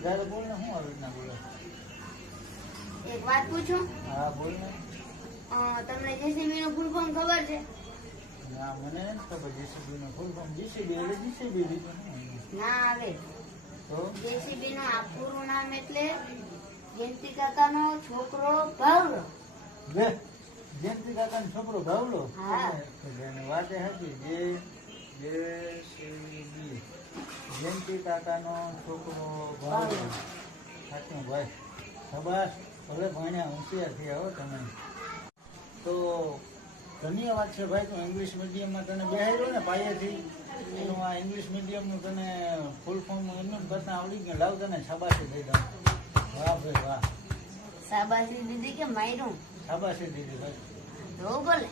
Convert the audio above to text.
વધારે બોલ ને, શું આવી રીતના બોલે? એક વાત પૂછું? હા બોલ ને. તમને જેસીબી નું ફૂલ ફોર્મ ખબર છે? ના મને નથી ખબર. જીસીબી નું ફૂલ ફોર્મ જીસીબી એટલે જીસીબી બીજું ના આવે. તો જેસીબી નું આ પૂરું નામ એટલે જયંતિ કાકાનો છોકરો ભાવલો. લે જયંતિ કાકાનો છોકરો ભાવલો. હા. વાતે હતી જેસીબી જયંતિ કાકાનો છોકરો ભાવલો. સાચું ભાઈ, શાબાશ. ભલે ભણ્યા, હોશિયાર થયા હો તમે. તો ધન્યવાદ છે ભાઈ. તું ઇંગ્લિશ મીડિયમમાં તને બેહાડ્યો ને પાયેથી, એનું આ ઇંગ્લિશ મીડિયમનું તને ફૂલ ફોર્મ એમનું કરતા આવડી ગયું. લાવ તને શાબાશી દઈ દઉં. વાહ ભાઈ વાહ. શાબાશી દીધી કે માર્યું? શાબાશી દીધી ભાઈ. તો બોલે